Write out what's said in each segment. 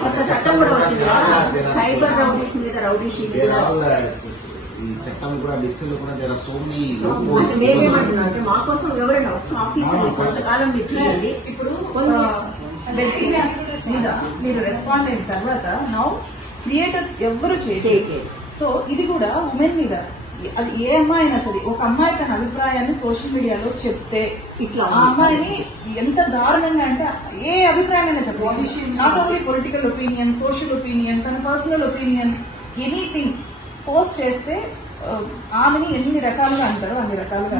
కొత్త చట్టం కూడా వచ్చింది కదా. సైబర్ రౌడీస్ మీద రౌడీ షీట్ There కూడా. are all, ఈ చట్టం కూడా డిజిటల్ కూడా దేర్ ఆర్ సో మెనీ అంటే మా కోసం ఎవరైనా ఒక ఆఫీసర్ కొంతకాలం మీరు చేయండి ఇప్పుడు మీద మీరు రెస్పాండ్ అయిన తర్వాత నౌ క్రియేటర్స్ ఎవ్వరు చేయలేదు చేయట్లేదు. సో ఇది కూడా ఉమెన్ మీద అది ఏ అమ్మాయి అయినా సరే ఒక అమ్మాయి తన అభిప్రాయాన్ని సోషల్ మీడియాలో చెప్తే ఇట్లా ఆ అమ్మాయిని ఎంత దారుణంగా అంటే ఏ అభిప్రాయమైనా చెప్పాలి not only political opinion social opinion తన పర్సనల్ ఒపీనియన్ ఎనీథింగ్ పోస్ట్ చేస్తే ఆమెని ఎన్ని రకాలుగా అంటారో అన్ని రకాలుగా.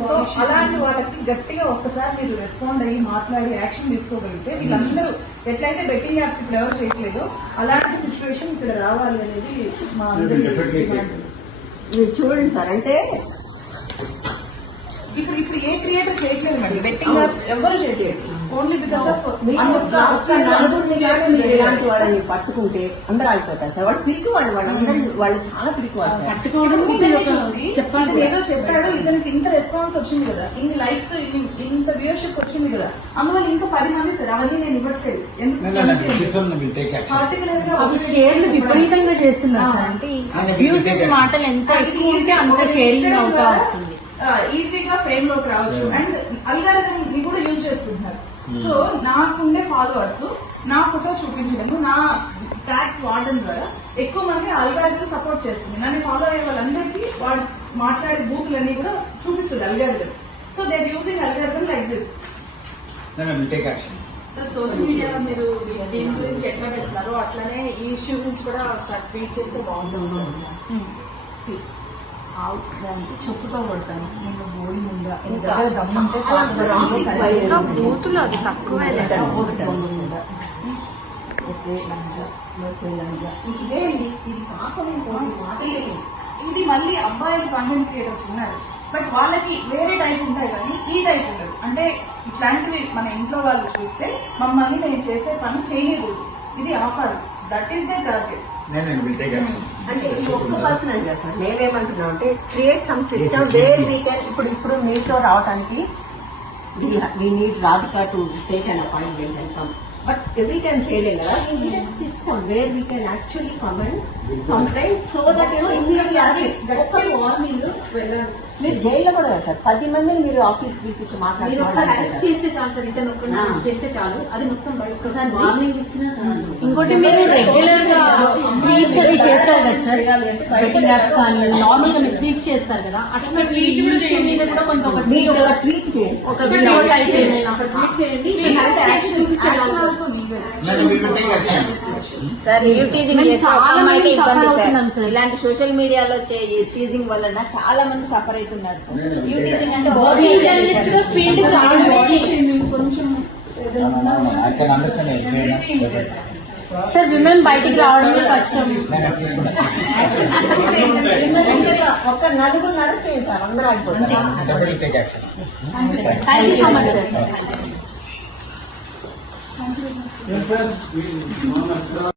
సో అలాంటి వాళ్ళకి గట్టిగా ఒక్కసారి మీరు రెస్పాండ్ అయ్యి మాట్లాడి యాక్షన్ తీసుకోగలిగితే వీళ్ళందరూ ఎట్లయితే బెట్టింగ్ యాప్స్ ఇప్పుడు ఎవరు చేయట్లేదో అలాంటి సిచ్యువేషన్ ఇక్కడ రావాలి అనేది మా అందరి Definitely. demand. మీరు చూడండి సార్ అంటే ఇప్పుడు ఇప్పుడు ఏ క్రియేటర్ చేయట్లేదు మేడం బెట్టింగ్ యాప్స్ ఎవరు చేయట్లేదు. ఓన్లీ బికాస్ ఆఫ్ మీరు మీరు ఇలాంటి వాళ్ళని పట్టుకుంటే అందరూ ఆగిపోతారు సార్. వాళ్ళు పిరికి వాళ్ళు వాళ్ళందరూ వాళ్ళు చాలా పిరికి వాళ్ళు సార్. పట్టుకోవడం చెప్పాలి ఏదో చెప్పాడు ఇతనికి ఇంత రెస్పాన్స్ వచ్చింది కదా. ఇన్ని లైక్స్ ఇంత వ్యూషిప్ వచ్చింది కదా. అందువల్ల ఇంకా పది మంది సార్. అవన్నీ నేను ఇవ్వట్లేదు. పర్టికులర్గా అవి షేర్లు విపరీతంగా చేస్తున్నారు సార్. అంటే అబ్యూజివ్ మాటలు ఎంత ఎక్కువ ఉంటే అంత షేరింగ్ అవుతా వస్తుంది. ఈజీగా ఫేమ్లోకి రావచ్చు. అండ్ అల్గారిథం ని కూడా యూజ్ చేసుకుంటున్నారు సో నాకుండే ఫాలోవర్స్ నా ఫోటో చూపించడం నా ట్యాగ్స్ వాడడం ద్వారా ఎక్కువ మంది అల్గారిథం సపోర్ట్ చేస్తుంది. నన్ను ఫాలో అయ్యే వాళ్ళందరికీ వాడు మాట్లాడే బూతులన్నీ కూడా చూపిస్తుంది algorithm so they using algorithm like this so social మీడియాలో మీరు దీని గురించి ఎట్లా పెడతారో అట్లనే ఈ ఇష్యూ గురించి కూడా ట్వీట్ చేస్తే బాగుంటుంది. చెప్పుతో కొడతాను. నేను బోడి ముందా. బూతులు అది తక్కువే ఇది మళ్ళీ అబ్బాయిలు కంటెంట్ క్రియేటర్స్ ఉన్నారు. బట్ వాళ్ళకి వేరే టైప్ ఉంటాయి కానీ ఈ టైప్ ఉండదు. అంటే ఇట్లాంటివి మన ఇంట్లో వాళ్ళు చూస్తే మమ్మల్ని మేము చేసే పని చేయకూడదు. ఇది ఆపాలి దట్ ఈస్ దే టార్గెట్ అంటే ఈ ఒక్క పర్సన్ అంటే సార్ మేమేమంటున్నాం అంటే create some system where we can ఇప్పుడు ఇప్పుడు మీతో రావడానికి we need Radhika to take an appointment and come but every time చేయలేం కదా we need system where we can actually comment complaint so that you immediate ఒక్క warning మీరు జైల్లో కూడా సార్ పది మందిని మీరు ఆఫీస్ పిలిపించి మీరు ఒకసారి అరెస్ట్ చేస్తే చాలు సార్ ఇతను చేస్తే చాలు అది మొత్తం బయట ఒకసారి వార్నింగ్ ఇచ్చినా సార్. ఇంకోటి మీరు రెగ్యులర్ అవి చేస్తారు కదా సార్ యాప్స్ కానీ నార్మల్గా మీరు ట్వీట్స్ చేస్తారు కదా. అట్లా ట్వీట్ మీద కూడా కొంచెం ఒక మీరు tweet- ఒక ట్వీట్ చేయండి. ఒక వీడియో టైప్ ఏమైనా ఒక ట్వీట్ చేయండి. సార్ టీజింగ్ ఇబ్బంది సార్ అవుతున్నాం సార్. ఇలాంటి సోషల్ మీడియాలో టీజింగ్ వలన చాలా మంది సఫర్ అవుతున్నారు సార్ యూ టీజింగ్ అంటే కొంచెం సార్ విమెన్ బయటికి రావడమే కష్టం. ఒక్క నలుగురు చేయండి సార్ అందరూ thank you so much sir Yes, sir.